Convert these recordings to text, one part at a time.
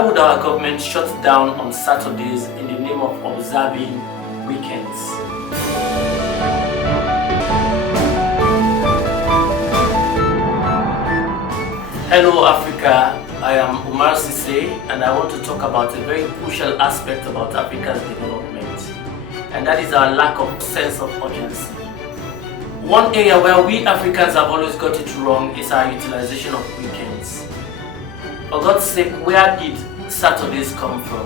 Why would our government shut down on Saturdays in the name of observing weekends? Hello Africa, I am Umar and I want to talk about a very crucial aspect about Africa's development, and that is our lack of sense of urgency. One area where we Africans have always got it wrong is our utilization of weekends. For God's sake, where did Saturdays come from?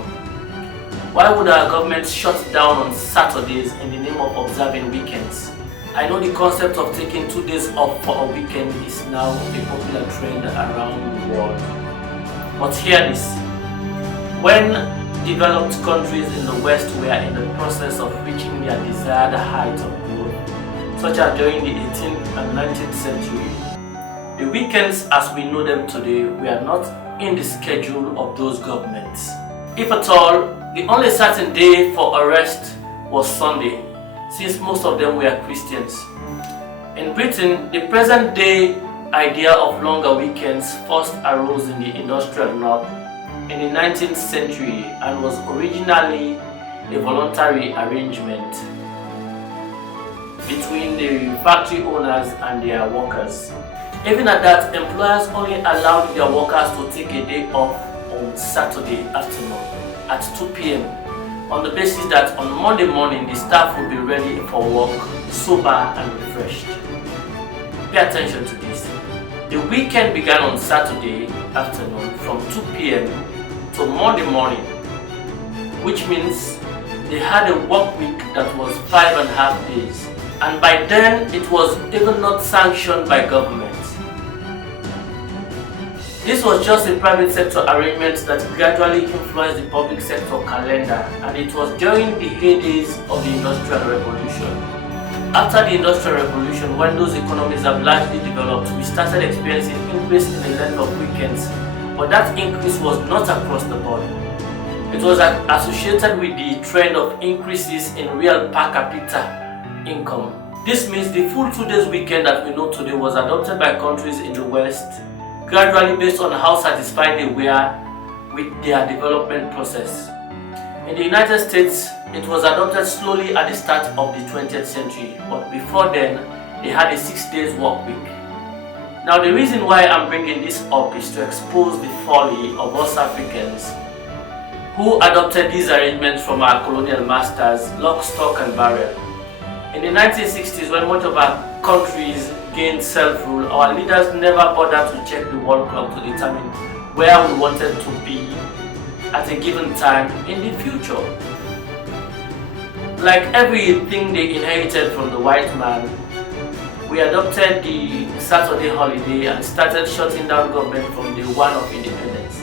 Why would our government shut down on Saturdays in the name of observing weekends? I know the concept of taking 2 days off for a weekend is now a popular trend around the world. But hear this. When developed countries in the West were in the process of reaching their desired height of growth, such as during the 18th and 19th century, the weekends as we know them today were not in the schedule of those governments. If at all, the only certain day for a rest was Sunday, since most of them were Christians. In Britain, the present day idea of longer weekends first arose in the industrial north in the 19th century and was originally a voluntary arrangement between the factory owners and their workers. Even at that, employers only allowed their workers to take a day off on Saturday afternoon at 2 p.m. on the basis that on Monday morning the staff would be ready for work, sober and refreshed. Pay attention to this. The weekend began on Saturday afternoon from 2 p.m. to Monday morning, which means they had a work week that was 5.5 days. And by then it was even not sanctioned by government. This was just a private sector arrangement that gradually influenced the public sector calendar, and it was during the heydays of the Industrial Revolution. After the Industrial Revolution, when those economies have largely developed, we started experiencing increase in the length of weekends, but that increase was not across the board. It was associated with the trend of increases in real per capita income. This means the full 2 days weekend that we know today was adopted by countries in the West, gradually based on how satisfied they were with their development process. In the United States, it was adopted slowly at the start of the 20th century, but before then, they had a 6 days work week. Now the reason why I'm bringing this up is to expose the folly of us Africans who adopted these arrangements from our colonial masters, lock, stock and barrel. In the 1960s, when much of our countries gained self-rule, our leaders never bothered to check the world clock to determine where we wanted to be at a given time in the future. Like everything they inherited from the white man, we adopted the Saturday holiday and started shutting down government from the one of independence.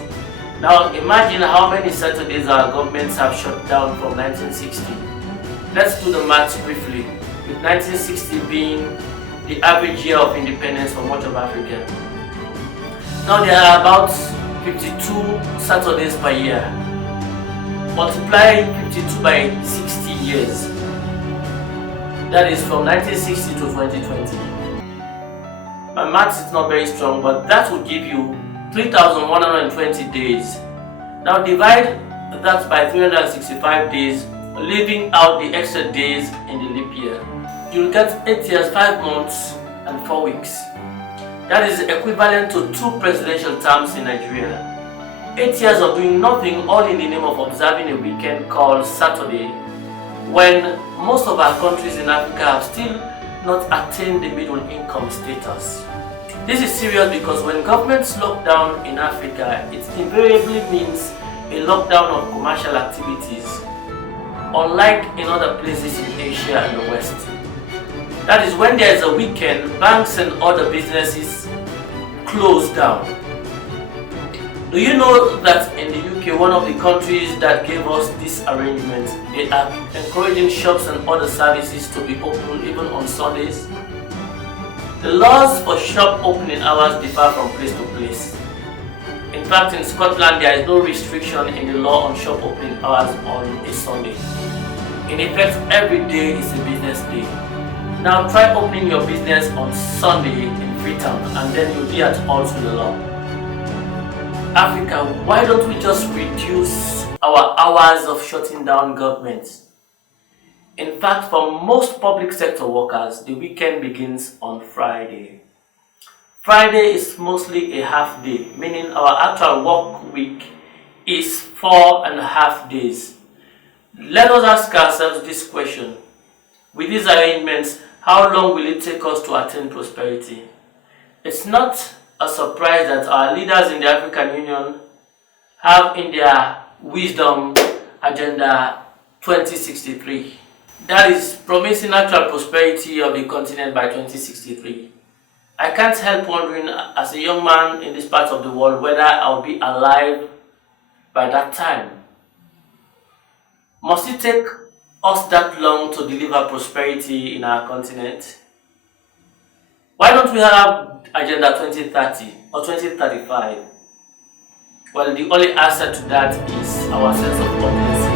Now imagine how many Saturdays our governments have shut down from 1960. Let's do the maths briefly, with 1960 being the average year of independence for much of Africa. Now there are about 52 Saturdays per year. Multiply 52 by 60 years. That is from 1960 to 2020. My maths is not very strong, but that will give you 3,120 days. Now divide that by 365 days, leaving out the extra days in the leap year. You'll get 8 years, 5 months and 4 weeks. That is equivalent to 2 presidential terms in Nigeria. 8 years of doing nothing, all in the name of observing a weekend called Saturday, when most of our countries in Africa have still not attained the middle income status. This is serious because when governments lock down in Africa, it invariably means a lockdown of commercial activities, unlike in other places in Asia and the West. That is, when there is a weekend, banks and other businesses close down. Do you know that in the UK, one of the countries that gave us this arrangement, they are encouraging shops and other services to be open even on Sundays? The laws for shop opening hours differ from place to place. In fact, in Scotland, there is no restriction in the law on shop opening hours on a Sunday. In effect, every day is a business day. Now try opening your business on Sunday in Freetown and then you'll be at odds with the law. Africa, why don't we just reduce our hours of shutting down government? In fact, for most public sector workers, the weekend begins on Friday. Friday is mostly a half day, meaning our actual work week is 4.5 days. Let us ask ourselves this question. With these arrangements, how long will it take us to attain prosperity? It's not a surprise that our leaders in the African Union have in their wisdom agenda 2063. That is promising actual prosperity of the continent by 2063. I can't help wondering, as a young man in this part of the world, whether I'll be alive by that time. Must it take us that long to deliver prosperity in our continent? Why don't we have Agenda 2030 or 2035? Well, the only answer to that is our sense of urgency.